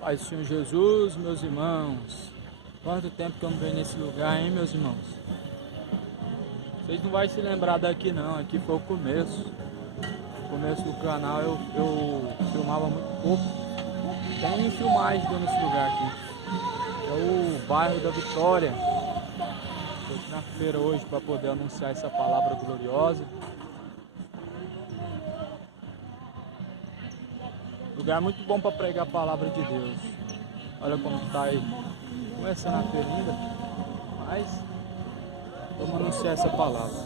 Pai do Senhor Jesus, meus irmãos, quanto tempo que eu não venho nesse lugar, hein, meus irmãos? Vocês não vão se lembrar daqui não, aqui foi o começo. No começo do canal eu filmava muito pouco. Tem filmagem nesse lugar aqui. É o bairro da Vitória. Estou aqui na feira hoje para poder anunciar essa palavra gloriosa. Lugar muito bom para pregar a palavra de Deus. Olha como está aí. Começando a feira ainda, mas vamos anunciar essa palavra.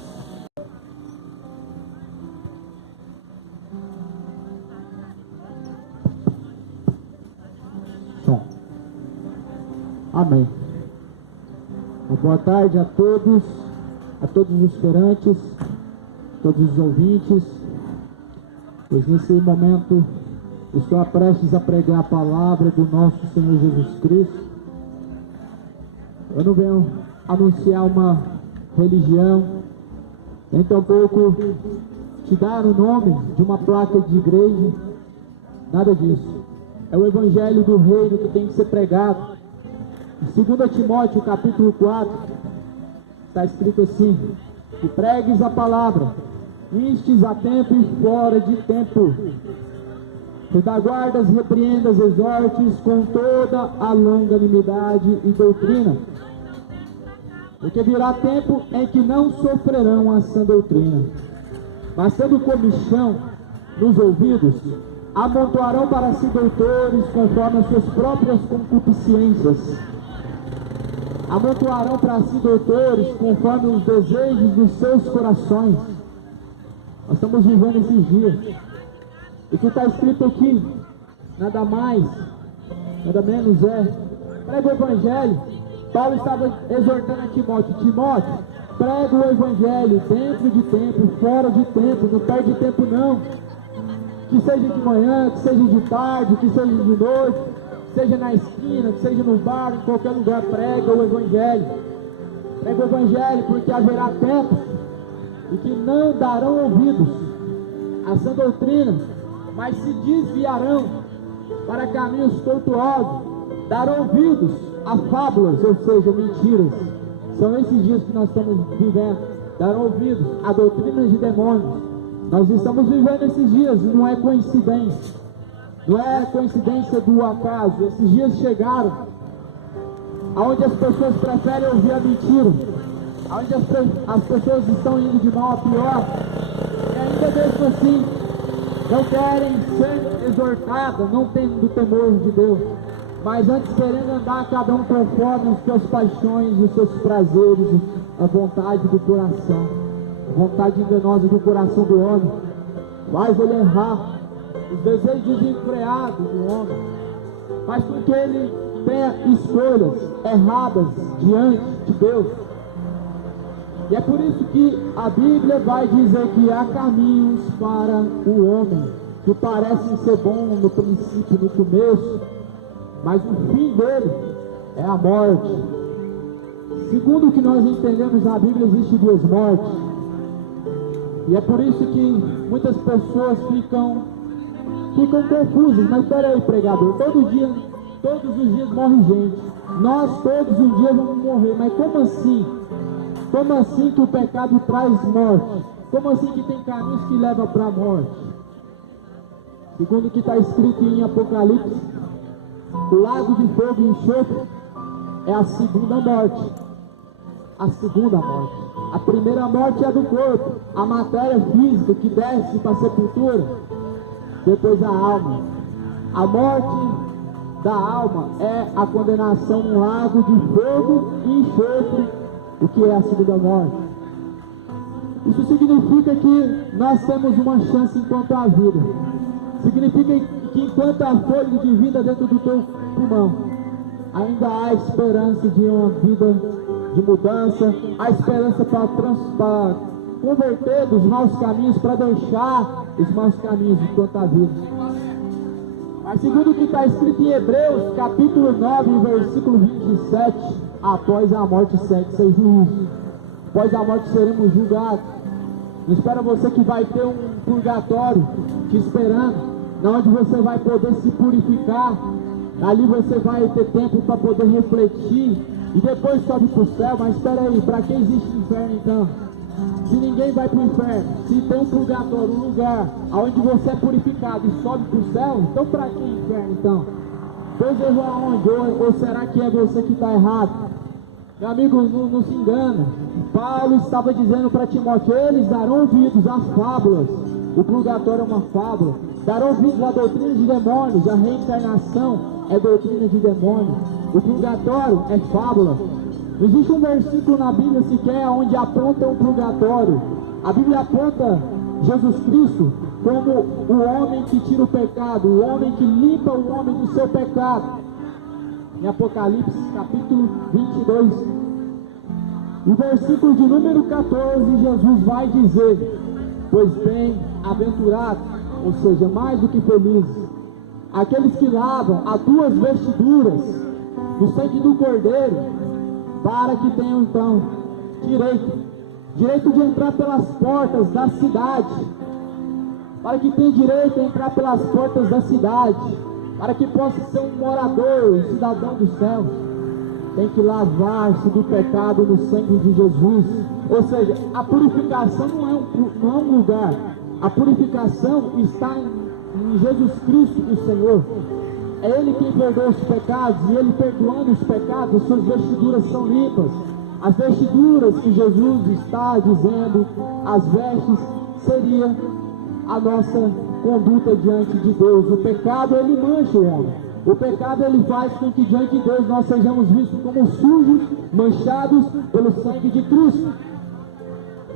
Som. Amém. Uma boa tarde a todos os esperantes, todos os ouvintes, pois nesse momento estou prestes a pregar a palavra do nosso Senhor Jesus Cristo. Eu não venho anunciar uma religião, nem tampouco te dar o nome de uma placa de igreja, nada disso. É o Evangelho do Reino que tem que ser pregado. Em 2 Timóteo capítulo 4, está escrito assim: que pregues a palavra, instes a tempo e fora de tempo, redaguardas, repreendas, exortes com toda a longanimidade e doutrina, porque virá tempo em que não sofrerão a sã doutrina, mas tendo comichão nos ouvidos, amontoarão para si doutores conforme as suas próprias concupiscências. Amontoarão para si doutores conforme os desejos dos seus corações. Nós estamos vivendo esses dias. E o que está escrito aqui, nada mais, nada menos prega o Evangelho. Paulo estava exortando a Timóteo: Timóteo, prega o Evangelho dentro de tempo, fora de tempo, não perde tempo não. Que seja de manhã, que seja de tarde, que seja de noite, que seja na esquina, que seja no bar, em qualquer lugar, prega o Evangelho. Prega o Evangelho, porque haverá tempo e que não darão ouvidos à sã doutrina, mas se desviarão para caminhos tortuosos, darão ouvidos a fábulas, ou seja, mentiras. São esses dias que nós estamos vivendo. Darão ouvidos a doutrinas de demônios. Nós estamos vivendo esses dias, e não é coincidência. Não é coincidência do acaso. Esses dias chegaram aonde as pessoas preferem ouvir a mentira, aonde as pessoas estão indo de mal a pior, e ainda mesmo assim não querem ser exortadas, não tendo temor de Deus, mas antes querendo andar cada um conforme as suas paixões, os seus prazeres, a vontade do coração, a vontade enganosa do coração do homem, faz ele errar. Os desejos desenfreados do homem faz com que ele tenha escolhas erradas diante de Deus. E é por isso que a Bíblia vai dizer que há caminhos para o homem que parecem ser bons no princípio, no começo, mas o fim dele é a morte. Segundo o que nós entendemos na Bíblia, existem duas mortes. E é por isso que muitas pessoas ficam confusas. Mas peraí, pregador, todos os dias morre gente. Nós todos os dias vamos morrer, mas como assim? Como assim que o pecado traz morte? Como assim que tem caminhos que levam para a morte? Segundo o que está escrito em Apocalipse, o lago de fogo e enxofre é a segunda morte. A segunda morte. A primeira morte é a do corpo, a matéria física que desce para a sepultura. Depois a alma. A morte da alma é a condenação no lago de fogo e enxofre, o que é a segunda morte. Isso significa que nós temos uma chance enquanto há vida. Significa que enquanto há fôlego de vida dentro do teu pulmão, ainda há esperança de uma vida de mudança, há esperança para converter dos maus caminhos, para deixar os maus caminhos enquanto há vida. Mas segundo o que está escrito em Hebreus, capítulo 9, versículo 27, após a morte segue-se juízo. Após a morte seremos julgados. Não espera você que vai ter um purgatório te esperando. onde você vai poder se purificar. Ali você vai ter tempo para poder refletir e depois sobe para o céu. Mas espera aí, para que existe inferno então? Se ninguém vai para o inferno, se tem um purgatório, um lugar onde você é purificado e sobe para o céu, então para que inferno então? Deus errou aonde? Ou será que é você que está errado? Meu amigo, não se engana. Paulo estava dizendo para Timóteo: eles darão ouvidos às fábulas. O purgatório é uma fábula. Darão ouvidos à doutrina de demônios. A reencarnação é doutrina de demônios. O purgatório é fábula. Não existe um versículo na Bíblia sequer onde aponta um purgatório. A Bíblia aponta Jesus Cristo como o homem que tira o pecado, o homem que limpa o homem do seu pecado. Em Apocalipse capítulo 22, no versículo de número 14, Jesus vai dizer: pois bem-aventurado, ou seja, mais do que felizes, aqueles que lavam as duas vestiduras do sangue do Cordeiro, para que tenham então direito de entrar pelas portas da cidade, para que tenham direito a entrar pelas portas da cidade, para que possa ser um morador, um cidadão do céu. Tem que lavar-se do pecado no sangue de Jesus. Ou seja, a purificação não é um lugar. A purificação está em Jesus Cristo, o Senhor. É Ele quem perdoa os pecados, e Ele perdoando os pecados, suas vestiduras são limpas. As vestiduras que Jesus está dizendo, as vestes, seria a nossa conduta diante de Deus. O pecado, ele mancha o homem. O pecado, ele faz com que diante de Deus nós sejamos vistos como sujos, manchados pelo sangue de Cristo.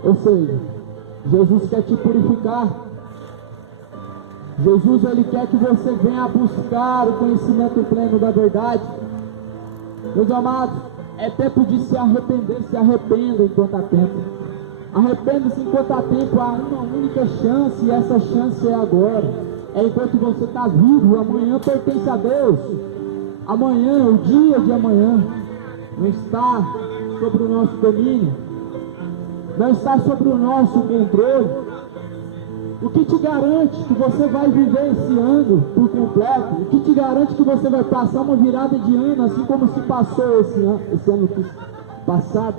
Ou seja, Jesus quer te purificar. Jesus, ele quer que você venha buscar o conhecimento pleno da verdade. Meus amados, é tempo de se arrepender. Se arrependa enquanto há tempo. Arrependa-se enquanto há tempo. Há uma única chance, e essa chance é agora. É enquanto você está vivo. Amanhã pertence a Deus. Amanhã, o dia de amanhã, não está sobre o nosso domínio, não está sobre o nosso controle. O que te garante que você vai viver esse ano por completo? O que te garante que você vai passar uma virada de ano, assim como se passou esse ano passado?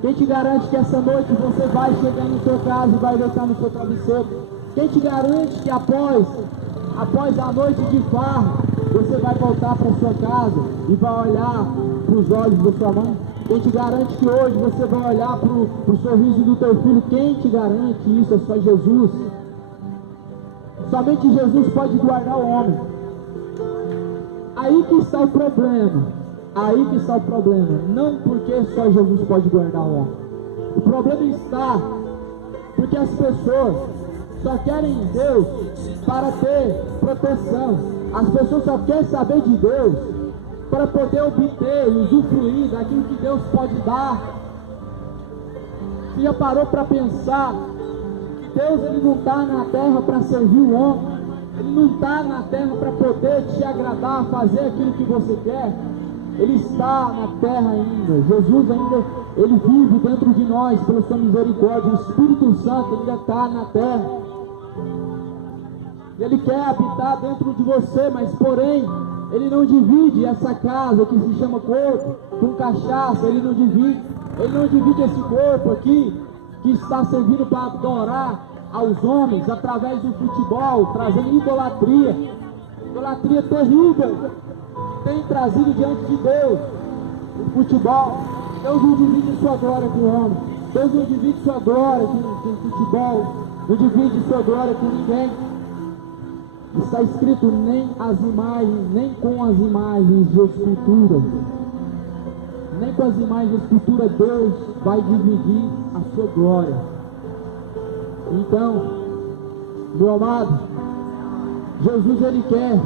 Quem te garante que essa noite você vai chegar na sua casa e vai deitar no seu travesseiro? Quem te garante que após a noite de farra, você vai voltar para sua casa e vai olhar para os olhos da sua mãe? Quem te garante que hoje você vai olhar para o sorriso do teu filho? Quem te garante isso? É só Jesus. Somente Jesus pode guardar o homem. Aí que está o problema. Aí que está o problema. Não porque só Jesus pode guardar o homem. O problema está porque as pessoas só querem Deus para ter proteção. As pessoas só querem saber de Deus para poder obter e usufruir daquilo que Deus pode dar. Você já parou para pensar que Deus, ele não está na terra para servir o homem? Ele não está na terra para poder te agradar, fazer aquilo que você quer. Ele está na terra ainda. Jesus ainda, ele vive dentro de nós pela sua misericórdia. O Espírito Santo ainda está na terra. Ele quer habitar dentro de você, mas porém, ele não divide essa casa que se chama corpo com cachaça. Ele não divide esse corpo aqui que está servindo para adorar aos homens através do futebol, trazendo idolatria terrível, tem trazido diante de Deus o futebol. Deus não divide sua glória com o homem. Deus não divide sua glória com o futebol, não divide sua glória com ninguém. Está escrito: nem com as imagens de escultura, nem com as imagens de escultura Deus vai dividir a sua glória. Então, meu amado, Jesus, ele quer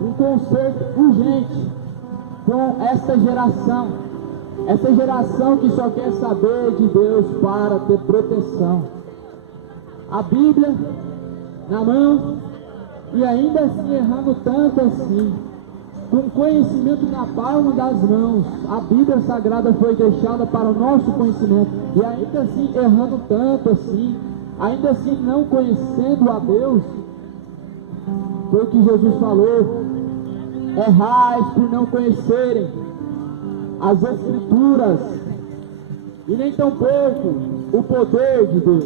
um conserto urgente com esta geração que só quer saber de Deus para ter proteção. A Bíblia na mão, e ainda assim errando tanto assim, com conhecimento na palma das mãos. A Bíblia Sagrada foi deixada para o nosso conhecimento, e ainda assim errando tanto assim, ainda assim não conhecendo a Deus. Foi o que Jesus falou: errais por não conhecerem as Escrituras e nem tampouco o poder de Deus.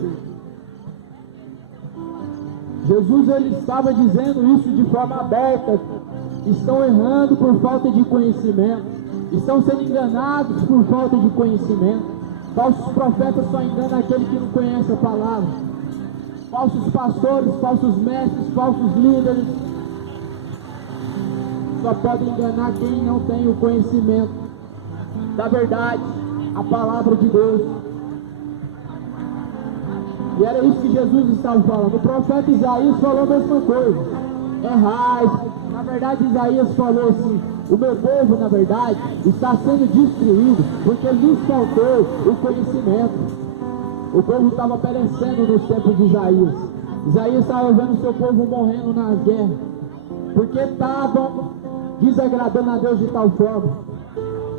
Jesus, ele estava dizendo isso de forma aberta. Estão errando por falta de conhecimento, estão sendo enganados por falta de conhecimento. Falsos profetas só enganam aquele que não conhece a palavra. Falsos pastores, falsos mestres, falsos líderes só podem enganar quem não tem o conhecimento da verdade, a palavra de Deus. E era isso que Jesus estava falando. O profeta Isaías falou a mesma coisa: errais. Na verdade, Isaías falou assim: o meu povo, na verdade, está sendo destruído porque lhes faltou o conhecimento. O povo estava perecendo nos tempos de Isaías. Isaías estava vendo o seu povo morrendo na guerra, porque estavam desagradando a Deus de tal forma.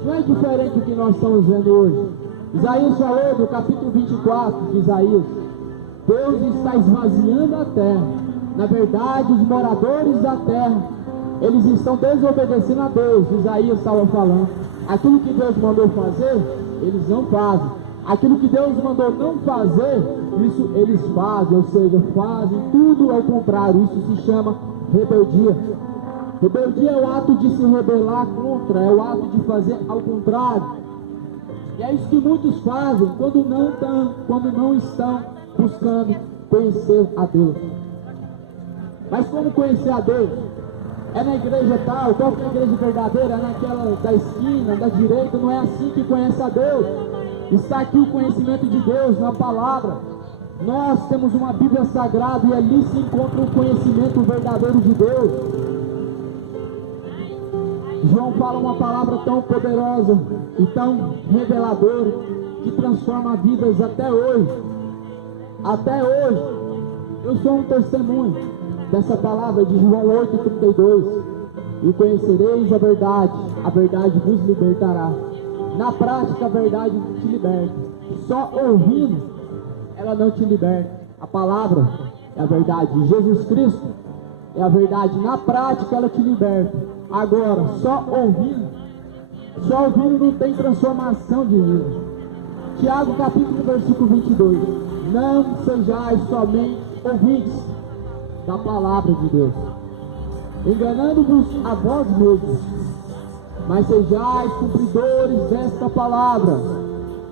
Não é diferente do que nós estamos vendo hoje. Isaías falou do capítulo 24 de Isaías: Deus está esvaziando a terra. Na verdade, os moradores da terra, eles estão desobedecendo a Deus. Isaías estava falando: aquilo que Deus mandou fazer, eles não fazem. Aquilo que Deus mandou não fazer, isso eles fazem, ou seja, fazem tudo ao contrário. Isso se chama rebeldia. Rebeldia é o ato de se rebelar contra, é o ato de fazer ao contrário. E é isso que muitos fazem quando não estão buscando conhecer a Deus. Mas como conhecer a Deus? É na igreja tal, qual que é a igreja verdadeira? É naquela da esquina, da direita? Não é assim que conhece a Deus. Está aqui o conhecimento de Deus na palavra. Nós temos uma Bíblia Sagrada e ali se encontra o conhecimento verdadeiro de Deus. João fala uma palavra tão poderosa e tão reveladora que transforma vidas até hoje. Até hoje, eu sou um testemunho dessa palavra de João 8,32. E conhecereis a verdade vos libertará. Na prática, a verdade te liberta. Só ouvindo, ela não te liberta. A palavra é a verdade. Jesus Cristo é a verdade. Na prática, ela te liberta. Agora, só ouvindo não tem transformação de vida. Tiago capítulo versículo 22. Não sejais somente ouvintes da palavra de Deus, enganando-vos a vós mesmos, mas sejais cumpridores desta palavra.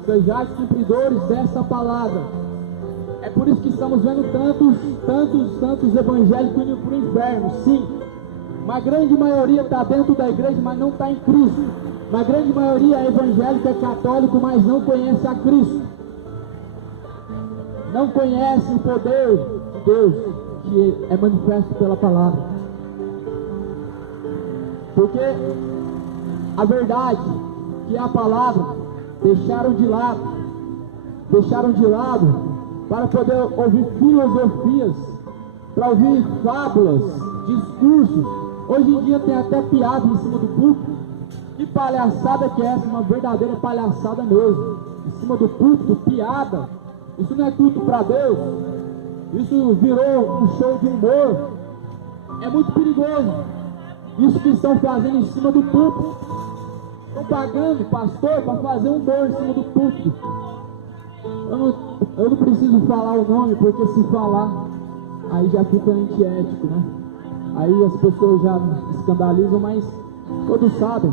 Sejais cumpridores desta palavra. É por isso que estamos vendo tantos evangélicos indo para o inferno. Sim, uma grande maioria está dentro da igreja, mas não está em Cristo. Uma grande maioria é evangélica, é católico, mas não conhece a Cristo. Não conhece o poder de Deus que é manifesto pela palavra. Porque a verdade, que é a palavra, deixaram de lado para poder ouvir filosofias, para ouvir fábulas, discursos. Hoje em dia tem até piada em cima do púlpito. Que palhaçada que é essa? Uma verdadeira palhaçada mesmo. Em cima do púlpito, piada. Isso não é culto para Deus. Isso virou um show de humor. É muito perigoso. Isso que estão fazendo em cima do púlpito. Estão pagando pastor para fazer humor em cima do púlpito. Eu não preciso falar o nome, porque se falar, aí já fica antiético, né? Aí as pessoas já escandalizam, mas todos sabem.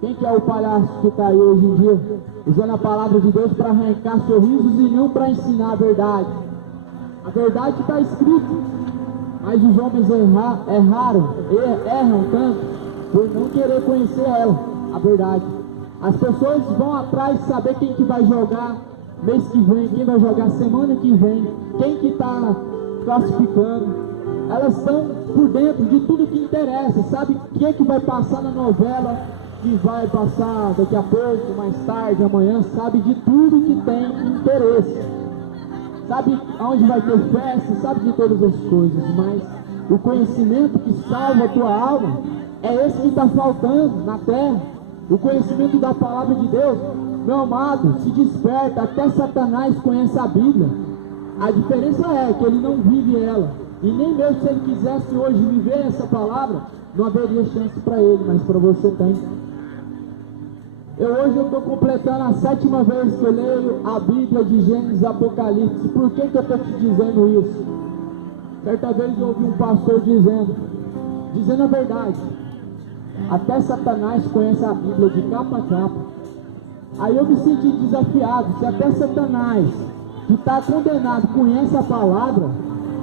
Quem que é o palhaço que está aí hoje em dia, usando a palavra de Deus para arrancar sorrisos e não para ensinar a verdade? A verdade está escrita, mas os homens erram tanto por não querer conhecer ela, a verdade. As pessoas vão atrás de saber quem que vai jogar mês que vem, quem vai jogar semana que vem, quem que está classificando. Elas estão por dentro de tudo que interessa, sabe o que é que vai passar na novela, que vai passar daqui a pouco, mais tarde, amanhã, sabe de tudo que tem interesse, sabe aonde vai ter festa, sabe de todas as coisas, mas o conhecimento que salva a tua alma é esse que está faltando na terra. O conhecimento da palavra de Deus, meu amado, se desperta. Até Satanás conhece a Bíblia. A diferença é que ele não vive ela. E nem mesmo se ele quisesse hoje viver essa palavra, não haveria chance para ele, mas para você tem. Hoje eu estou completando a 7ª vez que eu leio a Bíblia de Gênesis e Apocalipse. Por que eu estou te dizendo isso? Certa vez eu ouvi um pastor dizendo a verdade. Até Satanás conhece a Bíblia de capa a capa. Aí eu me senti desafiado. Se até Satanás, que está condenado, conhece a palavra,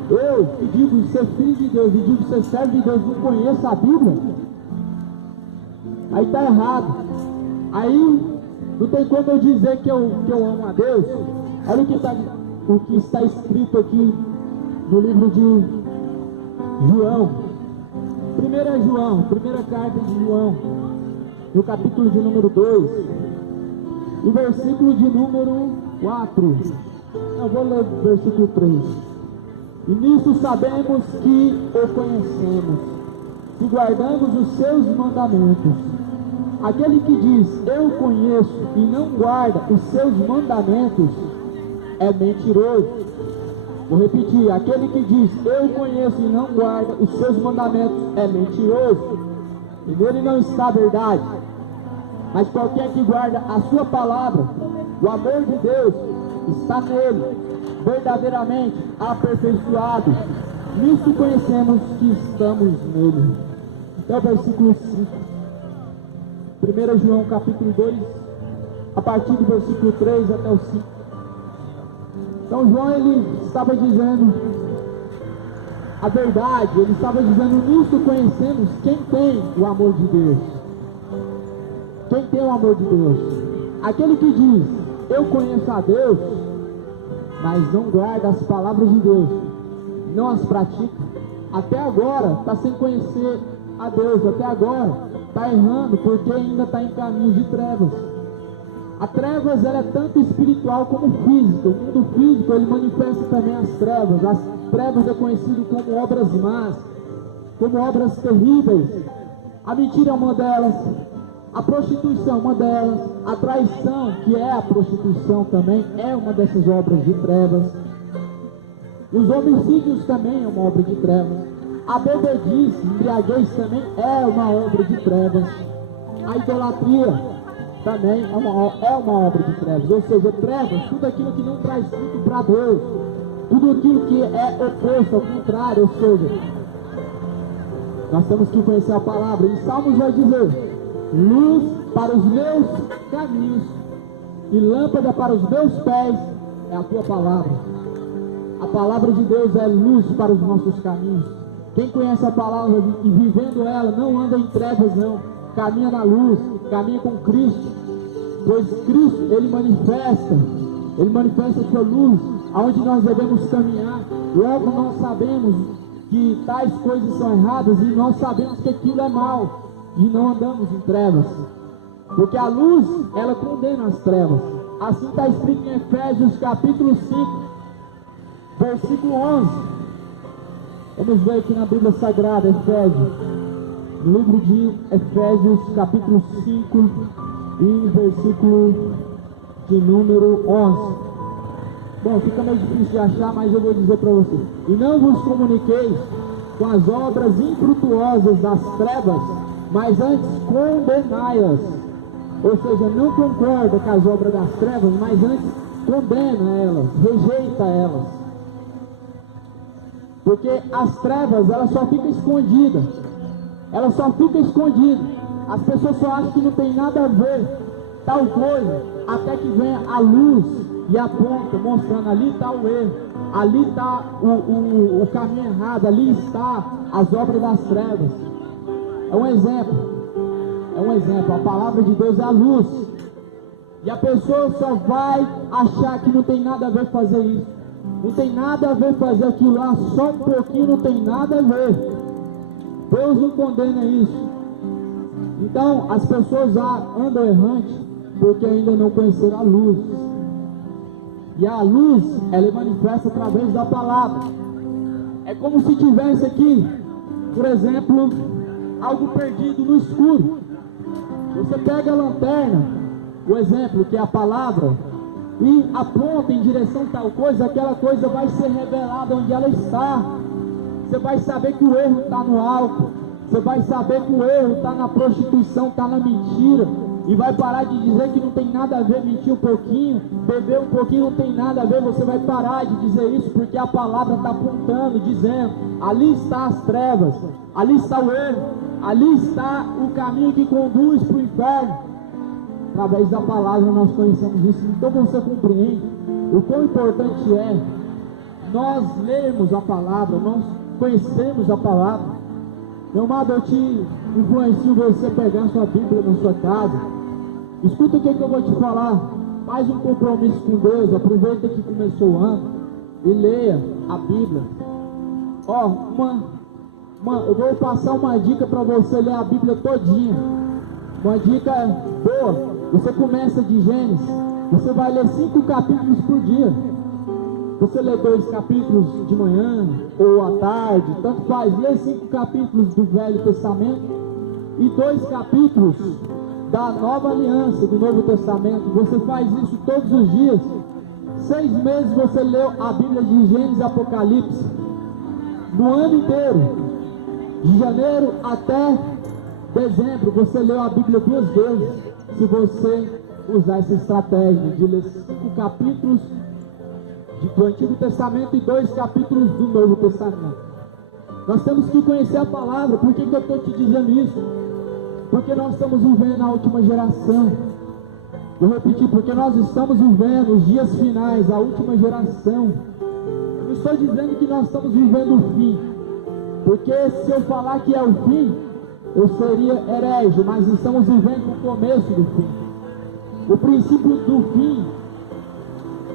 eu que digo ser filho de Deus e digo ser servo de Deus, não conheço a Bíblia, aí está errado. Aí não tem como eu dizer que eu amo a Deus. Olha o que está escrito aqui no livro de João. 1 João, primeira carta de João, no capítulo de número 2, e versículo de número 4. Eu vou ler o versículo 3. E nisso sabemos que o conhecemos, se guardamos os seus mandamentos. Aquele que diz, eu conheço, e não guarda os seus mandamentos, é mentiroso. Vou repetir, aquele que diz, eu conheço e não guarda os seus mandamentos, é mentiroso. E nele não está a verdade. Mas qualquer que guarda a sua palavra, o amor de Deus está nele, verdadeiramente aperfeiçoado. Nisso conhecemos que estamos nele. Então, versículo 5. 1 João capítulo 2, a partir do versículo 3 até o 5. Então João, ele estava dizendo a verdade, ele estava dizendo, nisso conhecemos quem tem o amor de Deus. Quem tem o amor de Deus? Aquele que diz, eu conheço a Deus, mas não guarda as palavras de Deus, não as pratica, até agora está sem conhecer a Deus, até agora está errando, porque ainda está em caminhos de trevas. A trevas, ela é tanto espiritual como física. O mundo físico, ele manifesta também as trevas. As trevas é conhecido como obras más, como obras terríveis. A mentira é uma delas, a prostituição é uma delas, a traição, que é a prostituição também, é uma dessas obras de trevas. Os homicídios também é uma obra de trevas. A bebedice, embriaguez também é uma obra de trevas. A idolatria também é uma obra de trevas. Ou seja, trevas, tudo aquilo que não traz fruto para Deus, tudo aquilo que é oposto, ao contrário. Ou seja, nós temos que conhecer a palavra. E Salmos vai dizer, luz para os meus caminhos e lâmpada para os meus pés é a tua palavra. A palavra de Deus é luz para os nossos caminhos. Quem conhece a palavra e vivendo ela, não anda em trevas não, caminha na luz, caminha com Cristo, pois Cristo, ele manifesta a sua luz, aonde nós devemos caminhar. Logo nós sabemos que tais coisas são erradas, e nós sabemos que aquilo é mal, e não andamos em trevas, porque a luz, ela condena as trevas. Assim está escrito em Efésios capítulo 5, versículo 11. Vamos ver aqui na Bíblia Sagrada, Efésios, no livro de Efésios, capítulo 5, e versículo de número 11. Bom, fica meio difícil de achar, mas eu vou dizer para você. E não vos comuniqueis com as obras infrutuosas das trevas, mas antes condenai-as. Ou seja, não concorda com as obras das trevas, mas antes condena elas, rejeita elas. Porque as trevas, elas só ficam escondidas. Elas só ficam escondidas. As pessoas só acham que não tem nada a ver tal coisa, até que venha a luz e aponta, mostrando, ali está o erro, ali está o caminho errado, ali está as obras das trevas. É um exemplo. A palavra de Deus é a luz. E a pessoa só vai achar que não tem nada a ver fazer isso. Não tem nada a ver fazer aquilo lá, só um pouquinho, não tem nada a ver. Deus não condena isso. Então, as pessoas andam errantes porque ainda não conheceram a luz. E a luz, ela é manifesta através da palavra. É como se tivesse aqui, por exemplo, algo perdido no escuro. Você pega a lanterna, o exemplo que é a palavra, e aponta em direção a tal coisa, aquela coisa vai ser revelada onde ela está. Você vai saber que o erro está no álcool. Você vai saber que o erro está na prostituição, está na mentira. E vai parar de dizer que não tem nada a ver mentir um pouquinho, beber um pouquinho não tem nada a ver. Você vai parar de dizer isso, porque a palavra está apontando, dizendo: ali está as trevas, ali está o erro, ali está o caminho que conduz para o inferno. Através da palavra nós conhecemos isso. Então você compreende o quão importante é nós lermos a palavra, nós conhecemos a palavra. Meu amado, eu te influencio você pegar sua Bíblia na sua casa. Escuta o que eu vou te falar. Faz um compromisso com Deus. Aproveita que começou o ano e leia a Bíblia. Eu vou passar uma dica para você ler a Bíblia todinha. Uma dica boa. Você começa de Gênesis. Você vai ler 5 capítulos por dia. Você lê 2 capítulos de manhã ou à tarde, tanto faz. Lê 5 capítulos do Velho Testamento e 2 capítulos da Nova Aliança, do Novo Testamento. Você faz isso todos os dias. 6 meses você leu a Bíblia de Gênesis e Apocalipse. No ano inteiro, de janeiro até dezembro, você leu a Bíblia 2 vezes. Se você usar essa estratégia de ler 5 capítulos do Antigo Testamento e 2 capítulos do Novo Testamento. Nós temos que conhecer a palavra. Por que eu estou te dizendo isso? Porque nós estamos vivendo a última geração. Vou repetir, porque nós estamos vivendo os dias finais, a última geração. Eu não estou dizendo que nós estamos vivendo o fim, porque se eu falar que é o fim, eu seria herege, mas estamos vivendo o começo do fim. O princípio do fim,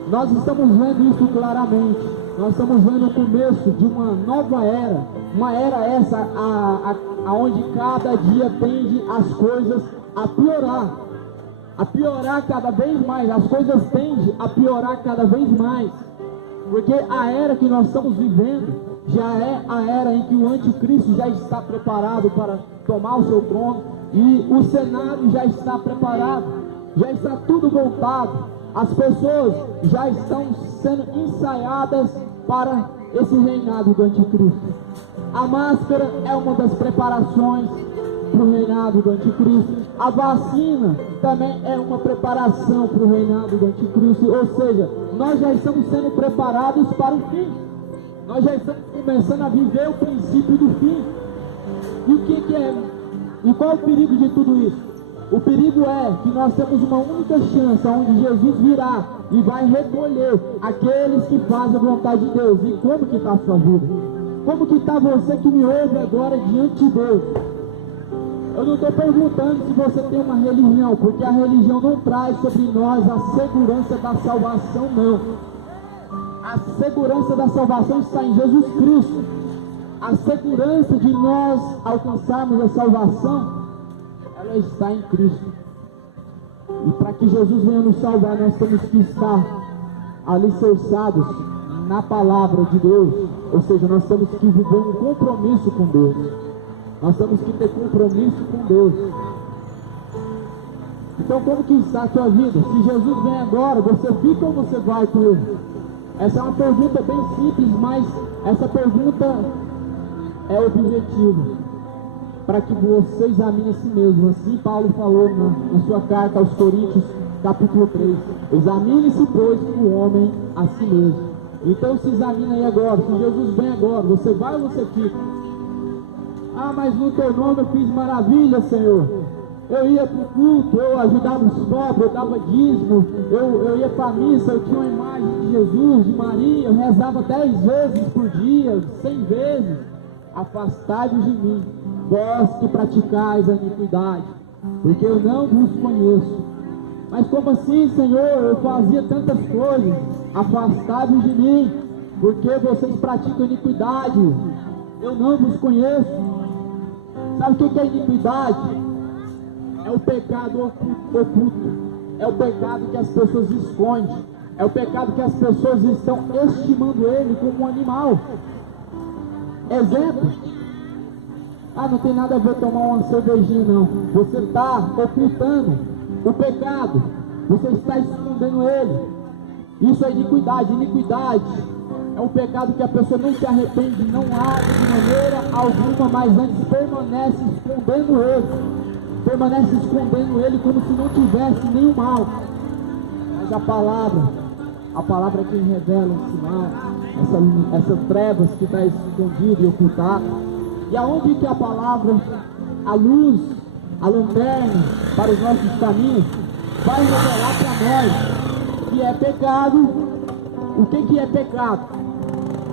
nós estamos vendo isso claramente. Nós estamos vendo o começo de uma nova era. Uma era essa aonde cada dia tende as coisas a piorar cada vez mais. As coisas tendem a piorar cada vez mais, porque a era que nós estamos vivendo já é a era em que o anticristo já está preparado para tomar o seu trono, e o cenário já está preparado, já está tudo voltado. As pessoas já estão sendo ensaiadas para esse reinado do anticristo. A máscara é uma das preparações para o reinado do anticristo. A vacina também é uma preparação para o reinado do anticristo. Ou seja, nós já estamos sendo preparados para o fim. Nós já estamos começando a viver o princípio do fim. E o que é? E qual é o perigo de tudo isso? O perigo é que nós temos uma única chance, onde Jesus virá e vai recolher aqueles que fazem a vontade de Deus. E como que está a sua vida? Como que está você que me ouve agora diante de Deus? Eu não estou perguntando se você tem uma religião, porque a religião não traz sobre nós a segurança da salvação, não. A segurança da salvação está em Jesus Cristo. A segurança de nós alcançarmos a salvação, ela está em Cristo. E para que Jesus venha nos salvar, nós temos que estar alicerçados na palavra de Deus. Ou seja, nós temos que viver um compromisso com Deus. Nós temos que ter compromisso com Deus. Então, como que está a sua vida? Se Jesus vem agora, você fica ou você vai com Ele? Essa é uma pergunta bem simples, mas essa pergunta é objetiva, para que você examine a si mesmo. Assim Paulo falou na sua carta aos Coríntios, capítulo 3. Examine-se, pois, o homem a si mesmo. Então se examina aí agora. Se Jesus vem agora, você vai ou você fica? Ah, mas no teu nome eu fiz maravilha, Senhor. Eu ia para o culto, eu ajudava os pobres, eu dava dízimo, eu ia para a missa, eu tinha uma imagem de Jesus, de Maria, eu rezava 10 vezes por dia, 100 vezes. Afastai-vos de mim, vós que praticais a iniquidade, porque eu não vos conheço. Mas como assim, Senhor? Eu fazia tantas coisas. Afastai-vos de mim, porque vocês praticam iniquidade, eu não vos conheço. Sabe o que é iniquidade? É o pecado oculto, é o pecado que as pessoas escondem, é o pecado que as pessoas estão estimando ele como um animal. Exemplo: ah, não tem nada a ver tomar uma cervejinha, não. Você está ocultando o pecado, você está escondendo ele. Isso é iniquidade. Iniquidade É um pecado que a pessoa não se arrepende, não age de maneira alguma, mas antes permanece escondendo ele. Permanece escondendo ele como se não tivesse nenhum mal. Mas a palavra é quem revela esse mal, essas trevas que está escondida e ocultada. E aonde que a palavra, a luz, a lanterna para os nossos caminhos, vai revelar para nós que é pecado. O que é pecado?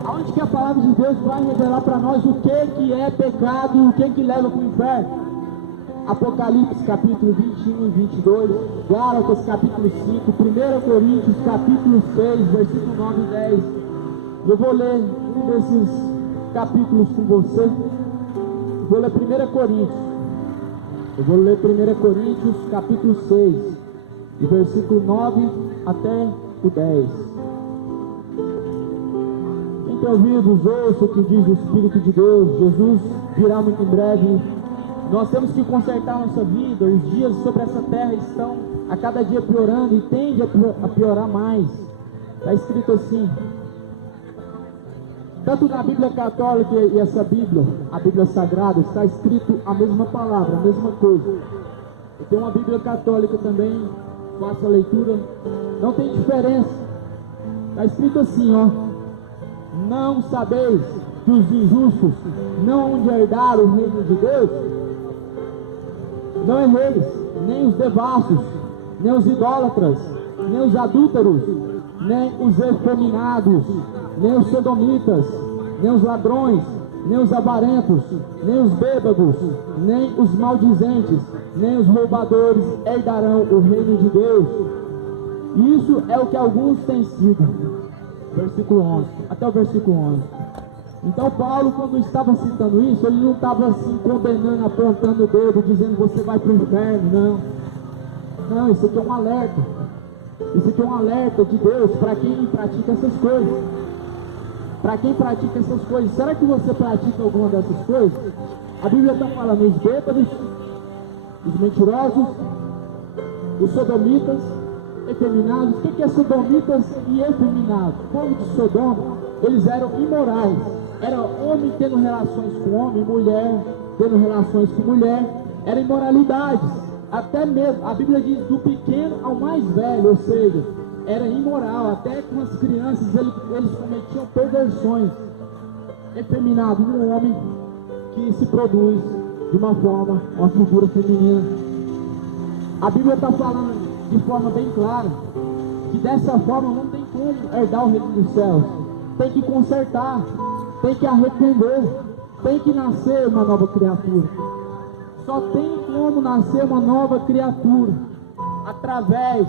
Aonde que a palavra de Deus vai revelar para nós o que é pecado e o que leva para o inferno? Apocalipse capítulo 21 e 22, Gálatas capítulo 5, 1 Coríntios capítulo 6, versículo 9 e 10. Eu vou ler um desses capítulos com você. Eu vou ler 1 Coríntios. Eu vou ler 1 Coríntios capítulo 6, de versículo 9 até o 10. Quem tem ouvidos, ouça o que diz o Espírito de Deus. Jesus virá muito em breve. Nós temos que consertar nossa vida. Os dias sobre essa terra estão a cada dia piorando e tende a piorar mais. Está escrito assim, tanto na Bíblia Católica e essa Bíblia, a Bíblia Sagrada, está escrito a mesma palavra, a mesma coisa. Eu tenho uma Bíblia Católica também, faço a leitura, não tem diferença. Está escrito assim, ó: não sabeis que os injustos não hão de herdar o reino de Deus? Não erreis, nem os devassos, nem os idólatras, nem os adúlteros, nem os efeminados, nem os sodomitas, nem os ladrões, nem os avarentos, nem os bêbados, nem os maldizentes, nem os roubadores herdarão o reino de Deus. Isso é o que alguns têm sido. Versículo 11, até o versículo 11. Então Paulo, quando estava citando isso, ele não estava assim condenando, apontando o dedo, dizendo você vai para o inferno, não, isso aqui é um alerta. Isso aqui é um alerta de Deus para quem pratica essas coisas. Para quem pratica essas coisas. Será que você pratica alguma dessas coisas? A Bíblia está falando os bêbados, os mentirosos, os sodomitas, efeminados. O que é sodomitas e efeminados? O povo de Sodoma, eles eram imorais. Era homem tendo relações com homem, mulher tendo relações com mulher. Era imoralidades. Até mesmo, a Bíblia diz do pequeno ao mais velho, ou seja, era imoral. Até com as crianças eles cometiam perversões. Efeminado, um homem que se produz de uma forma, uma figura feminina. A Bíblia está falando de forma bem clara que dessa forma não tem como herdar o reino dos céus. Tem que consertar, tem que arrepender, tem que nascer uma nova criatura. Só tem como nascer uma nova criatura através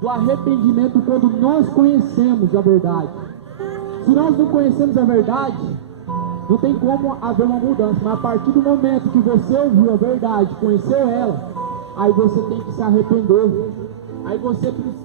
do arrependimento, quando nós conhecemos a verdade. Se nós não conhecemos a verdade, não tem como haver uma mudança. Mas a partir do momento que você ouviu a verdade, conheceu ela, aí você tem que se arrepender. Aí você precisa